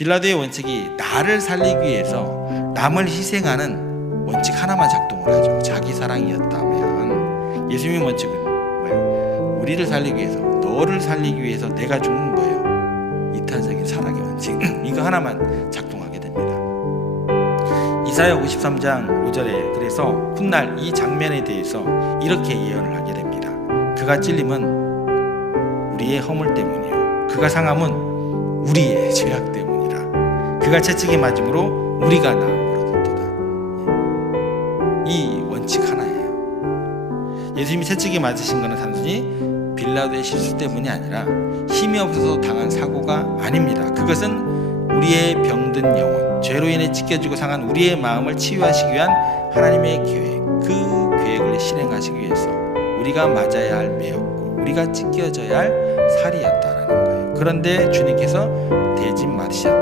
빌라도의 원칙이 나를 살리기 위해서 남을 희생하는 원칙 하나만 작동을 하죠. 자기 사랑이었다면 예수님의 원칙은 뭐예요? 우리를 살리기 위해서 너를 살리기 위해서 내가 죽는 거예요. 이타적인 사랑의 원칙 이거 하나만 작동하게 됩니다. 이사야 53장 5절에 그래서 훗날 이 장면에 대해서 이렇게 예언을 하게 됩니다. 그가 찔림은 우리의 허물 때문이요. 그가 상함은 우리의 죄악 때문이라. 그가 채찍에 맞음으로 우리가 나음으로 듣도다. 이 원칙 하나예요. 예수님이 채찍에 맞으신 것은 단순히 빌라도의 실수 때문이 아니라 힘이 없어서 당한 사고가 아닙니다. 그것은 우리의 병든 영혼, 죄로 인해 찢겨지고 상한 우리의 마음을 치유하시기 위한 하나님의 계획, 그 계획을 실행하시기 위해서 우리가 맞아야 할 매였고 우리가 찢겨져야 할 살이었다라는 거예요. 그런데 주님께서 대진 맞으셨다.